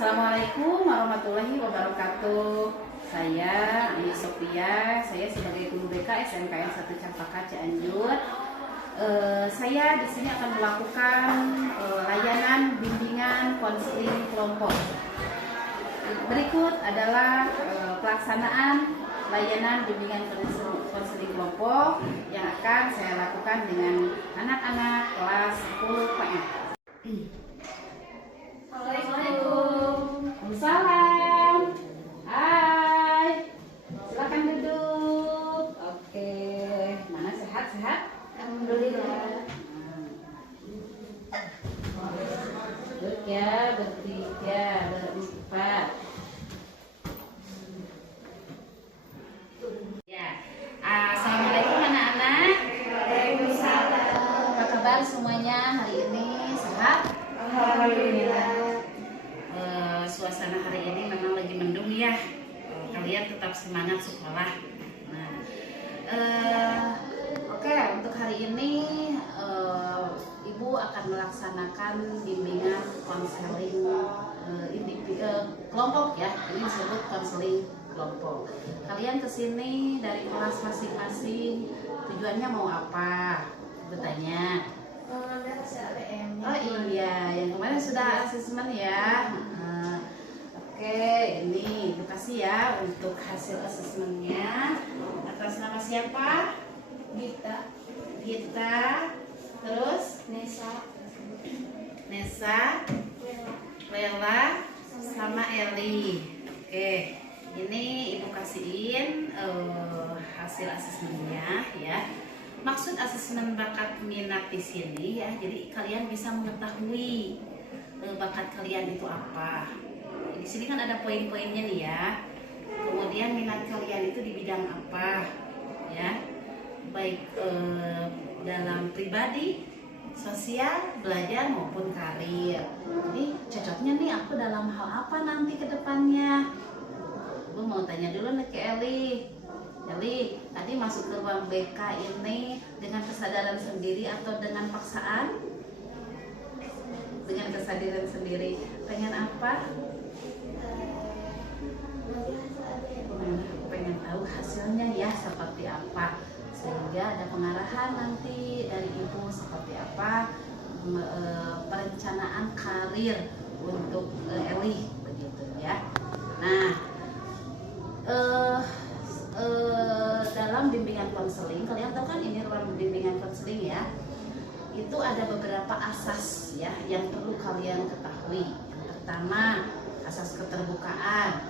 Assalamualaikum warahmatullahi wabarakatuh. Saya Ani Sofia, saya sebagai guru BK SMKN 1 Cempaka Cianjur. Saya di sini akan melakukan layanan bimbingan konseling kelompok. Berikut adalah pelaksanaan layanan bimbingan konseling kelompok yang akan saya lakukan dengan anak-anak kelas 10 PM. Assalamualaikum. Waalaikumsalam. Hai. Silakan duduk. Oke. Mana sehat-sehat? Alhamdulillah. Duduk ya, bertiga, berempat. Ya. Assalamualaikum anak-anak. Waalaikumsalam. Apa kabar semuanya hari ini? Sehat? Alhamdulillah. Suasana hari ini memang lagi mendung ya. Kalian tetap semangat sekolah. Nah, oke, untuk hari ini Ibu akan melaksanakan bimbingan konseling kelompok ya. Ini disebut konseling kelompok. Kalian kesini dari kelas masing-masing. Tujuannya mau apa? Bertanya. Mengenai CLM. Oh iya, yang kemarin sudah asesmen ya. Oke, ini kasih ya untuk hasil asesmennya. Atas nama siapa? Gita, Gita. Terus Nesa, Nesa, Lela, sama Eli. Oke, ini Ibu kasihin hasil asesmennya ya. Maksud asesmen bakat minat di sini ya, jadi kalian bisa mengetahui bakat kalian itu apa. Di sini kan ada poin-poinnya nih ya. Kemudian minat kalian itu di bidang apa ya? Baik dalam pribadi, sosial, belajar maupun karir. Jadi cocoknya nih aku dalam hal apa nanti ke depannya? Gue mau tanya dulu nih ke Eli. Eli, tadi masuk ke ruang BK ini dengan kesadaran sendiri atau dengan paksaan? Dengan kesadaran sendiri. Pengen apa? Pengen tahu hasilnya ya seperti apa, sehingga ada pengarahan nanti dari Ibu seperti apa perencanaan karir untuk Eli begitu ya. Nah, dalam bimbingan konseling, kalian tahu kan ini ruang bimbingan konseling ya, itu ada beberapa asas ya yang perlu kalian ketahui. Yang pertama, asas keterbukaan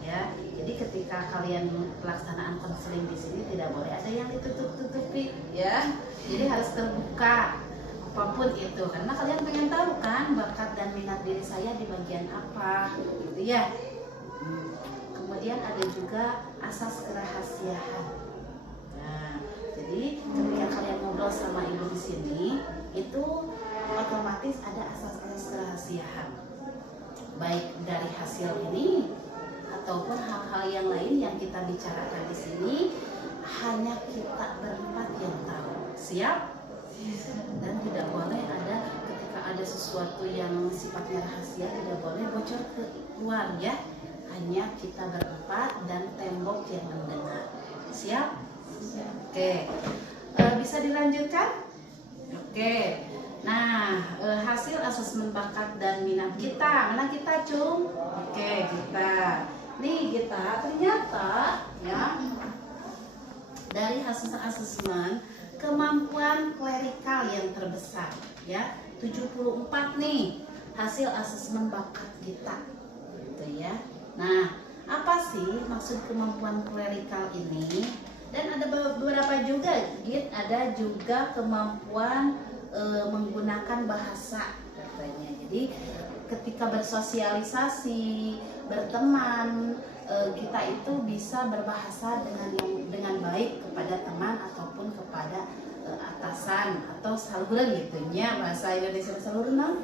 ya. Jadi ketika kalian pelaksanaan konseling di sini tidak boleh ada yang ditutup-tutupi ya. Jadi harus terbuka apapun itu, karena kalian pengen tahu kan bakat dan minat diri saya di bagian apa gitu ya. Kemudian ada juga asas kerahasiaan. Nah, jadi ketika kalian ngobrol sama Ibu di sini, itu otomatis ada asas-asas kerahasiaan. Baik dari hasil ini ataupun hal-hal yang lain yang kita bicarakan di sini hanya kita berempat yang tahu. Siap? Dan tidak boleh ada ketika ada sesuatu yang sifatnya rahasia, tidak boleh bocor keluar ya. Hanya kita berempat dan tembok yang mendengar. Siap? Oke. Bisa dilanjutkan? Oke. Nah, hasil asesmen bakat dan minat kita. Mana kita, Cung? Oke, kita. Nih, kita ternyata ya dari hasil asesmen kemampuan klerikal yang terbesar ya. 74 nih hasil asesmen bakat kita. Gitu ya. Nah, apa sih maksud kemampuan klerikal ini? Dan ada beberapa juga, Git, ada juga kemampuan menggunakan bahasa katanya. Jadi ketika bersosialisasi, berteman, kita itu bisa berbahasa dengan baik kepada teman ataupun kepada atasan atau saluran gitunya, bahasa Indonesia saluran,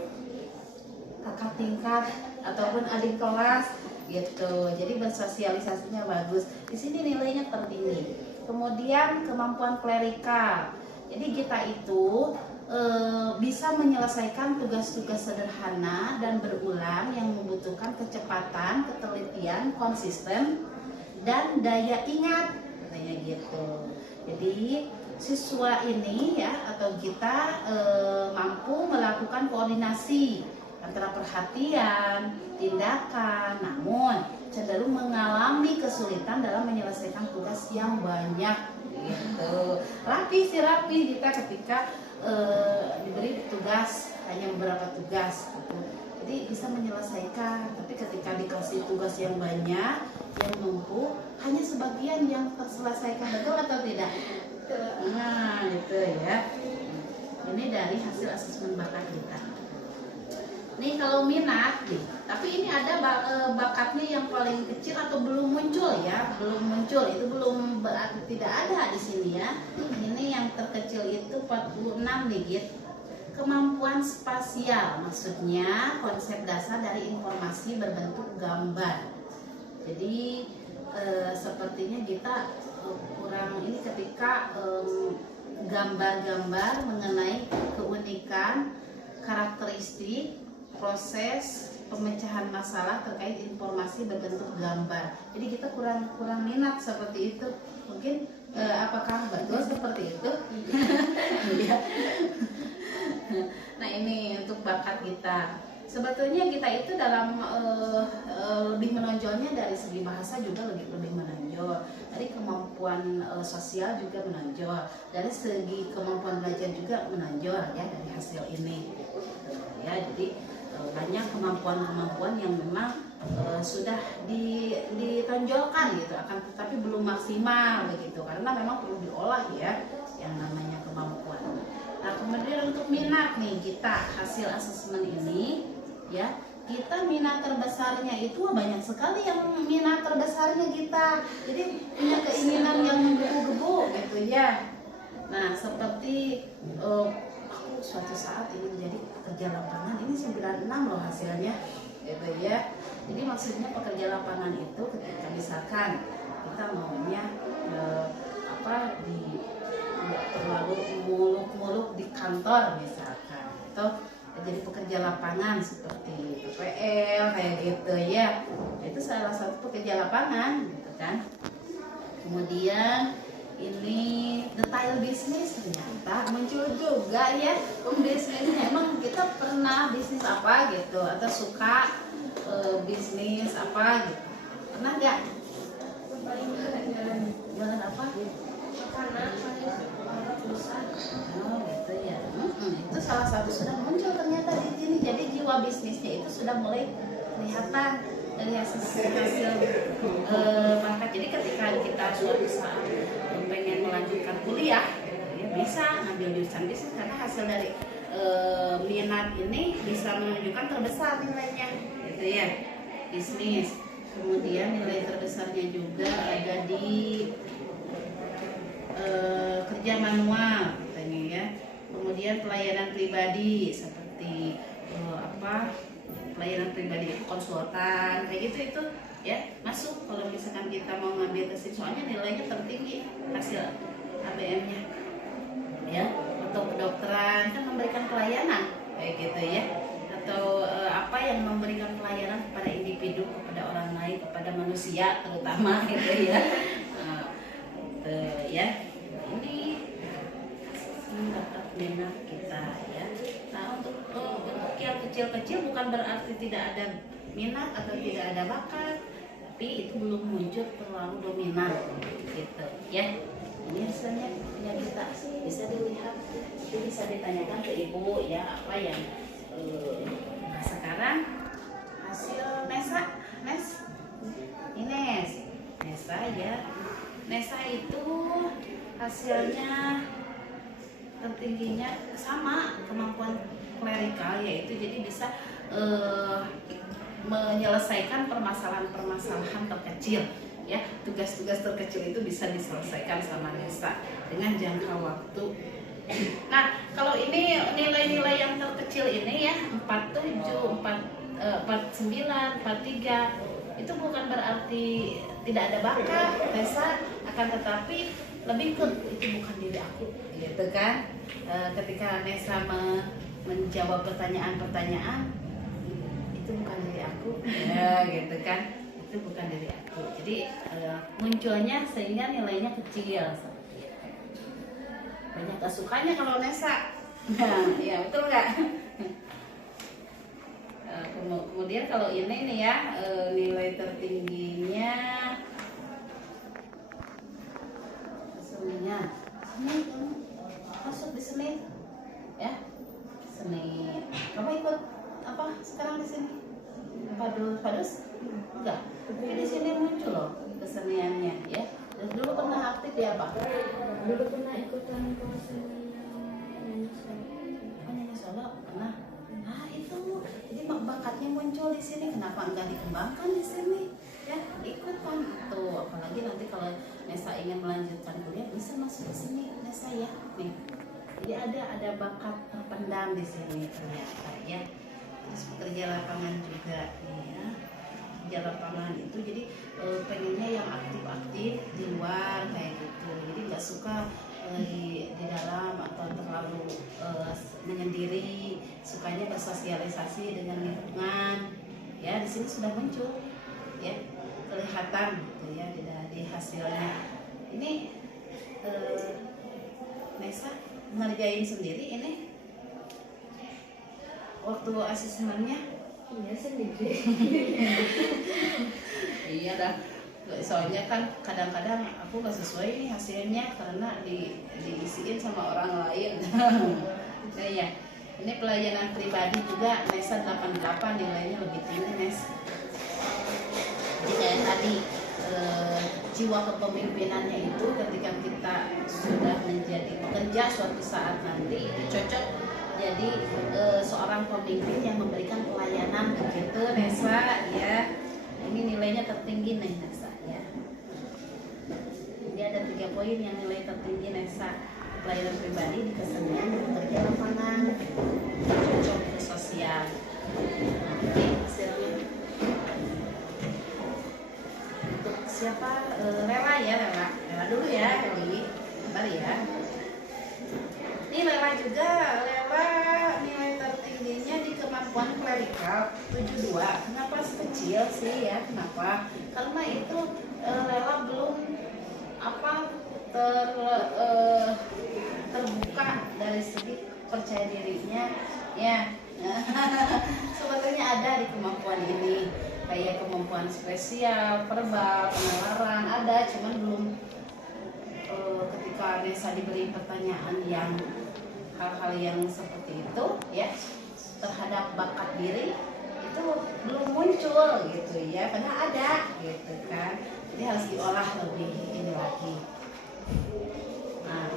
kakak tingkat ataupun adik kelas gitu. Jadi bersosialisasinya bagus. Di sini nilainya tertinggi. Kemudian kemampuan klerikal. Jadi kita itu bisa menyelesaikan tugas-tugas sederhana dan berulang yang membutuhkan dibutuhkan kecepatan, ketelitian, konsisten, dan daya ingat, katanya gitu. Jadi siswa ini ya atau kita mampu melakukan koordinasi antara perhatian, tindakan, namun cenderung mengalami kesulitan dalam menyelesaikan tugas yang banyak. Gitu. Rapi kita ketika diberi tugas hanya beberapa tugas. Gitu. Jadi bisa menyelesaikan, tapi ketika dikasih tugas yang banyak, yang numpuk, hanya sebagian yang terselesaikan, betul atau tidak? Nah, gitu ya. Ini dari hasil asesmen bakat kita. Nih kalau minat nih, tapi ini ada bakatnya yang paling kecil atau belum muncul ya, belum muncul, itu belum berarti tidak ada di sini ya. Ini yang terkecil itu 46 nih gitu. Kemampuan spasial, maksudnya konsep dasar dari informasi berbentuk gambar. Jadi sepertinya kita kurang ini ketika gambar-gambar mengenai keunikan, karakteristik, proses pemecahan masalah terkait informasi berbentuk gambar. Jadi kita kurang minat seperti itu. Mungkin apakah betul seperti itu? Ya. Nah ini untuk bakat kita. Sebetulnya kita itu dalam lebih menonjolnya dari segi bahasa juga lebih menonjol, dari kemampuan sosial juga menonjol, dari segi kemampuan belajar juga menonjol ya dari hasil ini. Ya jadi banyak kemampuan-kemampuan yang memang sudah ditonjolkan gitu, akan tetapi belum maksimal begitu karena memang perlu diolah ya yang namanya kemampuan. Nah kemudian untuk minat nih kita hasil asesmen ini ya, kita minat terbesarnya itu banyak sekali yang minat terbesarnya kita, jadi punya keinginan yang menggebu-gebu gitu ya. Nah seperti aku suatu saat ingin menjadi pekerja lapangan, ini 96 loh hasilnya gitu ya. Jadi maksudnya pekerja lapangan itu ketika misalkan kita maunya tidak terlalu muluk-muluk di kantor misalkan, atau jadi pekerja lapangan seperti PPL kayak gitu ya, itu salah satu pekerja lapangan gitu kan. Kemudian ini detail bisnis ternyata muncul juga ya, pembisnisnya. Emang kita pernah bisnis apa gitu atau suka bisnis apa gitu, pernah nggak? Jualan apa? Oh gitu ya. Itu salah satu sudah muncul ternyata di sini. Jadi jiwa bisnisnya itu sudah mulai kelihatan dari hasil bakat. Jadi ketika kita suatu saat pengen melanjutkan kuliah, ya bisa ngambil jurusan bisnis karena hasil dari minat ini bisa menunjukkan terbesar nilainya, gitu ya, bisnis. Kemudian nilai terbesarnya juga ada di kerja manual katanya ya. Kemudian pelayanan pribadi seperti pelayanan pribadi konsultan kayak gitu, itu ya masuk kalau misalkan kita mau ngambil tes, soalnya nilainya tertinggi hasil ABM-nya ya. Atau kedokteran kan memberikan pelayanan kayak gitu ya, atau apa yang memberikan pelayanan kepada individu, kepada orang lain, kepada manusia terutama gitu ya. Ya ini bakat minat kita ya. Nah untuk yang kecil-kecil bukan berarti tidak ada minat atau tidak ada bakat, tapi itu belum muncul terlalu dominan gitu ya. Ini hasilnya punya kita, bisa dilihat, itu bisa ditanyakan ke ibu ya apa yang nah sekarang hasil Nesa ya. Nesa itu hasilnya tertingginya sama kemampuan klerikal, yaitu jadi bisa menyelesaikan permasalahan terkecil ya. Tugas-tugas terkecil itu bisa diselesaikan sama Nesa dengan jangka waktu. Nah kalau ini nilai-nilai yang terkecil ini ya 47, 49, 43 itu bukan berarti tidak ada bakat Nesa, akan tetapi lebih ke itu bukan diri aku gitu kan. Ketika Nesa menjawab pertanyaan-pertanyaan, itu bukan diri aku gitu kan, itu bukan dari aku. Jadi munculnya sehingga nilainya kecil. Banyak gak sukanya kalau Nesa. Nah, ya betul nggak? Kemudian kalau ini nih ya, nilai tertingginya seninya. Seni, kamu masuk di seni ya? Seni. Kamu ikut apa sekarang di sini? Padus? Enggak. Tapi di sini muncul loh keseniannya ya. Dan dulu pernah aktif di apa? Dulu pernah ikutan kelas seni nyanyi solo. Nyanyi solo pernah. Nah itu, jadi bakatnya muncul di sini. Kenapa enggak dikembangkan di sini? Ya ikutan itu. Apalagi nanti kalau Nesa ingin melanjutkan kuliah bisa masuk ke sini Nesa ya. Nih, jadi ada bakat terpendam di sini ternyata ya. Terus pekerja lapangan juga ya. Pekerja lapangan itu jadi pengennya yang aktif-aktif di luar kayak gitu. Jadi nggak suka di dalam atau terlalu menyendiri, sukanya bersosialisasi dengan lingkungan. Ya di sini sudah muncul, ya kelihatan gitu ya di hasilnya. Ini Nesa ngerjain sendiri ini waktu asesmennya. Iya sendiri. Iya dah. Soalnya kan kadang-kadang aku gak sesuai nih hasilnya karena diisiin sama orang lain. Nah ya, ini pelayanan pribadi juga Nesa 88 nilainya lebih tinggi Nes. Jadi kayak tadi jiwa kepemimpinannya itu ketika kita sudah menjadi pekerja suatu saat nanti itu cocok jadi seorang pemimpin yang memberikan pelayanan begitu Nesa ya. Ini nilainya tertinggi nih Nesa ya. Jadi ada 3 poin yang nilai tertinggi Nesa: pelayanan pribadi, di kesenian, di pekerja lapangan, cocok ke sosial. Nah, ini hasilnya. Untuk siapa? Lela ya, Lela dulu ya, Eli. Bentar ya. Ini Lela juga, Lela nilai tertingginya di kemampuan klerikal 72. Kenapa sekecil sih ya? Kenapa? Karena itu Lela belum terbuka dari segi percaya dirinya ya. Sebetulnya ada di kemampuan ini, kayak kemampuan spesial, verbal, penalaran ada, cuman belum ketika Nesa diberi pertanyaan yang hal-hal yang seperti itu ya terhadap bakat diri itu belum muncul gitu ya, karena ada gitu kan, jadi harus diolah lebih ini lagi. Nah,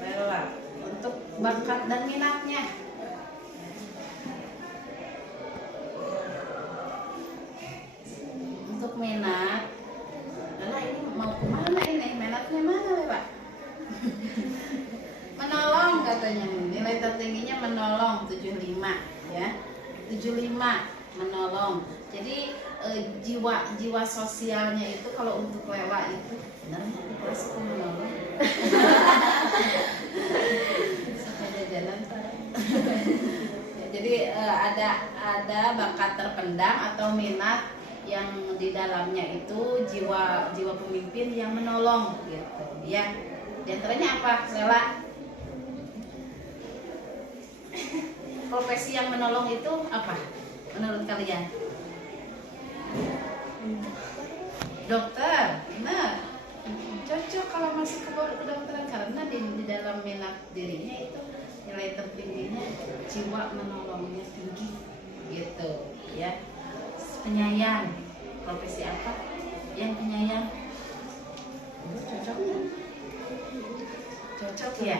Lela untuk bakat dan minatnya. Untuk minat, Lela ini mau kemana ini? Minatnya mana Lela? Menolong katanya, nilai tertingginya menolong 75 ya, 75 menolong. Jadi jiwa sosialnya itu kalau untuk Lela itu benar di kelas itu menolong. Sampai jalan jadi ada bakat terpendam atau minat yang di dalamnya itu jiwa pemimpin yang menolong gitu ya. Di antaranya apa Lela? Profesi yang menolong itu apa menurut kalian? Dokter, benar. Cocok kalau masuk ke kedokteran karena di dalam minat dirinya itu nilai tertingginya jiwa menolongnya tinggi gitu ya. Penyayang, profesi apa yang penyayang? Cocok ya? Cocok ya?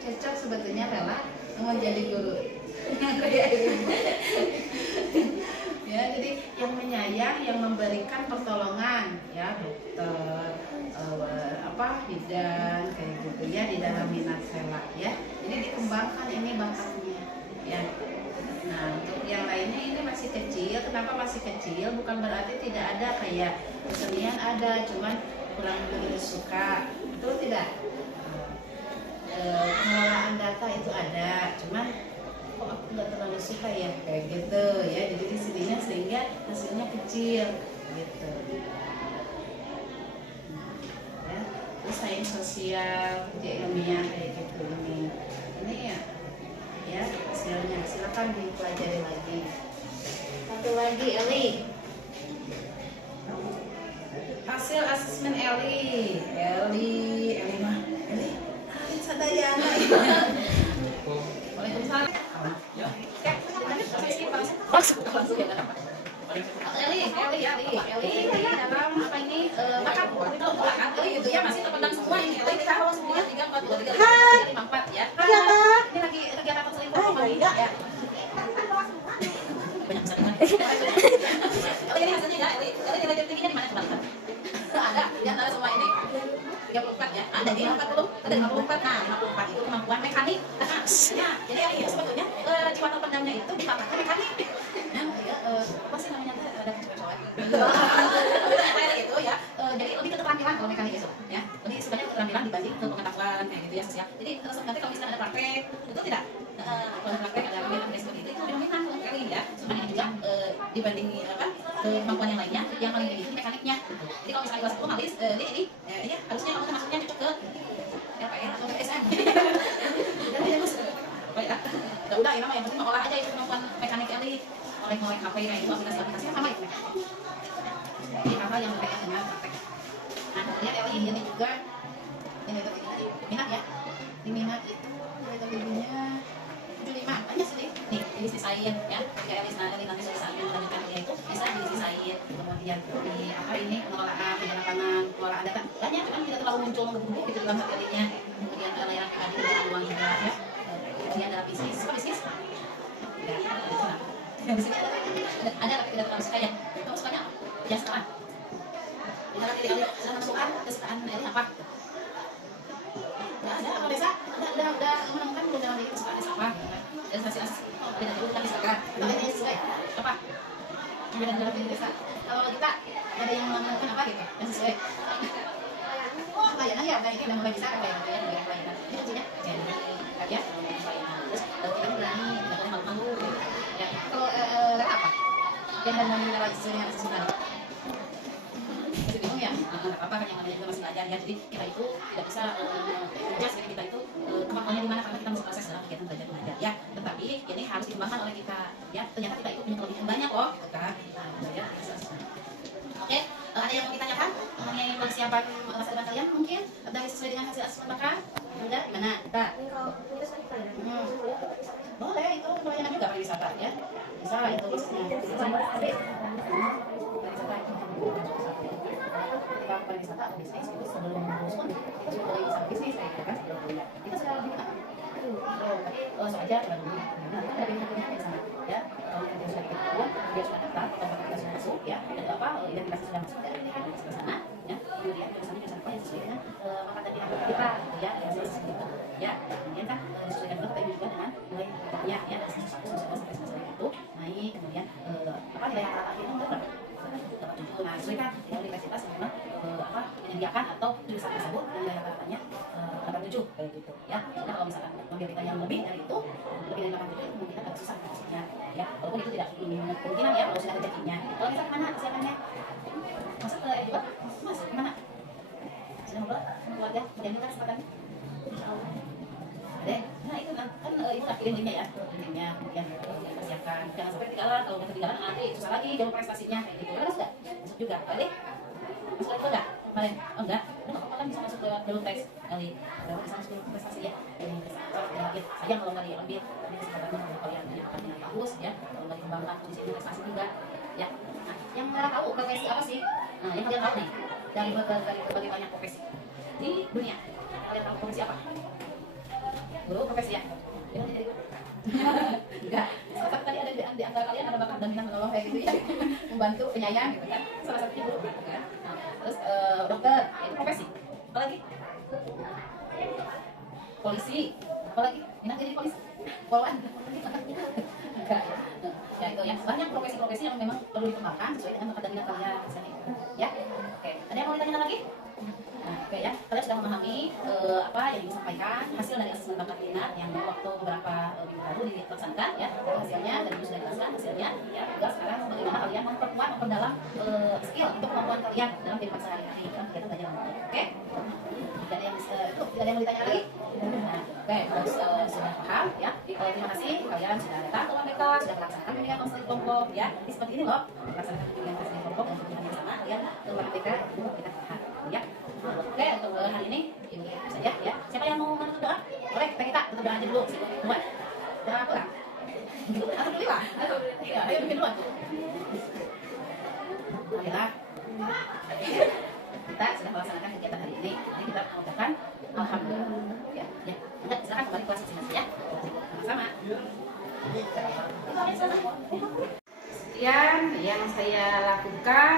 Cocok sebetulnya Lela menjadi guru. Ya, jadi yang menyayang, yang memberikan pertolongan ya, dokter, bidan kayak gitu ya di dalam minat Lela ya. Jadi dikembangkan ini bakatnya ya. Nah, untuk yang lainnya ini masih kecil. Kenapa masih kecil? Bukan berarti tidak ada, kayak kesenian ada, cuman kurang begitu suka. Betul tidak? Pengelolaan data itu ada, cuman kok aku nggak terlalu suka ya kayak gitu ya. Jadi di sininya sehingga kecil gitu. Nah, ya. Terus sains sosial, kerja ilmiah kayak gitu ini ya hasilnya, silakan dipelajari lagi. Satu lagi Eli, hasil asesmen Eli mah Eli Alin Sadayana. Waalaikumsalam. Eli dalam apa ini bakat itu ya masih terpendam semua ini. Eli kita harus semua 3 4 2 3 5 4 ya. Ini lagi kegiatan konseling ya. Banyak pesan. Eli ini hasilnya ya, Eli nilai tingginya di mana coba lihat. Ada di antara semua ini 34 ya. Ada di 40, ada 54. Nah, 54 itu kemampuan mekanik. Ya, jadi Eli ya sebetulnya jiwa terpendamnya itu ditambahkan mekanik. Apa sih namanya ada cewek-cewek. Itu ya. Jadi lebih ke keterampilan kalau mekanik itu ya. Lebih sukanya keterampilan dibanding ke pengetahuan kayak gitu ya sosial. Jadi nanti kalau misalnya ada praktek, itu tidak kalau ada praktek ada kegiatan seperti itu fenomenal sekali ya. Cuma ini juga dibanding kemampuan yang lainnya, yang paling tinggi itu mekaniknya. Jadi kalau misalnya kelas 10 habis, ini harusnya kamu masuknya cocok ke LPR atau ke SM. Baik, udah ya, yang penting olah aja itu kemampuan mekanik Eli. Ngolek-ngolek HP kayak gitu, aplikasi-aplikasinya sama itu. Jadi hal-hal yang berkaitan dengan praktek. Nah, kemudian Eli ini juga ini minat ya. Di minat itu nilai tertingginya 75, banyak sih. Nih, ini sisain ya. Jika Eli nanti sisain melanjutkan kuliah itu bisa disisain. Kemudian di apa ini pengelolaan di lapangan, pengelolaan data banyak, cuman tidak terlalu muncul menggebu gitu dalam hati Elinya. Kemudian layanan pribadi dengan uang juga ya. Kemudian dalam bisnis, bisnis. Di sini ada tapi tidak terlalu suka ya. Kamu sukanya apa? Ya sekarang. Dalam diri Eli selama kesukaan, kesukaan Eli apa? Ada apa desa? Udah menemukan belum dalam diri kesukaan Desa apa? Dan hasil beda dulu kita misalkan. Kalau Eli suka apa? Beda dalam diri Desa. Kalau kita ada yang menemukan apa gitu? Yang sesuai. Oh, layanan ya, baik udah mulai bisa kan layanan. Ini kuncinya jadi ya. Terus kita berani, tidak boleh malu-malu. Ya, kalau apa? Yang dan menilai sesuai dengan sesuatu. Masih bingung ya? Apa kan yang namanya juga masih belajar ya. Jadi kita itu tidak bisa menjelaskan diri kita itu kemampuannya di mana karena kita masih proses dalam kegiatan belajar mengajar ya. Tetapi ini harus dikembangkan oleh kita ya. Ternyata kita itu punya kelebihan banyak loh, gitu kan? Ya. Oke, ada yang mau ditanyakan mengenai persiapan masa depan kalian mungkin dari sesuai dengan hasil asesmen bakat? Enggak, gimana? Kita boleh, itu pelayanan juga pariwisata ya. Bisa itu maksudnya. Ketika pariwisata atau bisnis itu sebelum lulus pun kita sudah mulai bisa bisnis kayak gitu kan. Kita sudah bingung apa? Tapi sengaja kita dulu. Nah, kita ada pilihan di sana ya. Kalau kita sudah dikeluar, dia sudah daftar, atau kita sudah masuk ya. Dan apa? Identitas sudah masuk dari pilihan di sana ya. Kemudian kita sana apa yang sesuai dengan bakat dan minat kita ya. Yang seperti itu ya. Kemudian kan disesuaikan juga kita juga dengan nilai ya dari semester 1 sampai semester 2 itu naik. Kemudian apa nilai rata-rata itu berapa? Nah, sesuaikan dengan universitas yang memang menyediakan atau jurusan tersebut yang nilai rata-ratanya 87 kayak gitu ya. Karena kalau misalkan ngambil kita yang lebih dari itu, lebih dari 87 itu kemungkinan agak susah maksudnya ya. Walaupun itu tidak kemungkinan ya kalau sudah rezekinya. Kalau misalkan mana kesiapannya? Masuk ke Edward? Mas, gimana? Sudah ngobrol keluarga? Menjadi kesempatan? Insyaallah. Deh, nah itu kan itulah linknya ya, linknya kemudian persiapkan. Jangan sampai ketinggalan, kalau udah ketinggalan nanti susah lagi jauh prestasinya kayak gitu. Harus nggak? Masuk juga, Adik? Masuk itu enggak? Kemarin? Oh enggak? Udah nggak apa-apa kan bisa masuk ke jalur tes kali. Udah bisa masuk ke prestasi ya. Ini sayang kalau nggak diambil. Ini kesempatannya untuk kalian yang akan dengan bagus ya. Kalau nggak dikembangkan di sini prestasi juga ya. Nah, yang nggak tahu profesi apa sih? Nah, yang kalian tahu nih dari berbagai banyak profesi di dunia. Kalian tahu profesi apa? Guru profesi ya? Enggak. Salah tadi ada di antara kalian ada bakat dan minat menolong kayak gitu ya. Membantu penyayang gitu kan. Salah satunya guru gitu kan. Nah, terus dokter, itu profesi. Apalagi? Polisi. Apalagi? Minat jadi polisi. Polwan. Enggak. Ya itu ya. Banyak profesi-profesi yang memang perlu dikembangkan sesuai dengan bakat dan minat kalian di sini. Ya. Oke. Ada yang mau ditanya lagi? Nah, oke ya, kalian sudah memahami apa yang disampaikan hasil dari asesmen bakat minat yang waktu beberapa minggu lalu dilaksanakan ya. Hasilnya dan sudah dijelaskan hasilnya ya. Tinggal sekarang bagaimana kalian memperkuat, memperdalam skill untuk kemampuan kalian dalam kehidupan sehari-hari dalam kegiatan belajar mengajar. Oke? Tidak ada yang mau ditanya lagi? Nah, oke, terus sudah paham ya? Terima kasih kalian sudah datang ke mereka, sudah melaksanakan bimbingan konseling kelompok ya. Jadi seperti ini loh, melaksanakan bimbingan konseling kelompok dan bimbingan bersama kalian keluar kita paham ya. Oke, untuk hari ini itu saja ya. Siapa yang mau menutup doa? Boleh, kita tutup doa aja dulu. Buat doa apa? Alhamdulillah. Ya, ayo bikin duluan. Alhamdulillah. Kita sudah melaksanakan kegiatan hari ini. Jadi kita mengucapkan alhamdulillah. Ya, ya. Udah, silakan kembali kelas masing-masing ya. Sama-sama. Sekian yang saya lakukan.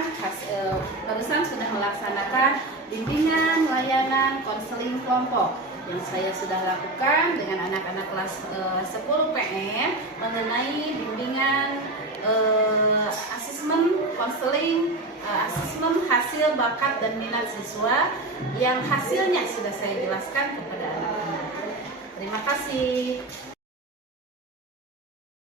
Barusan sudah melaksanakan bimbingan layanan konseling kelompok yang saya sudah lakukan dengan anak-anak kelas 10 PM mengenai bimbingan asesmen konseling, asesmen hasil bakat dan minat siswa yang hasilnya sudah saya jelaskan kepada anak-anak. Terima kasih.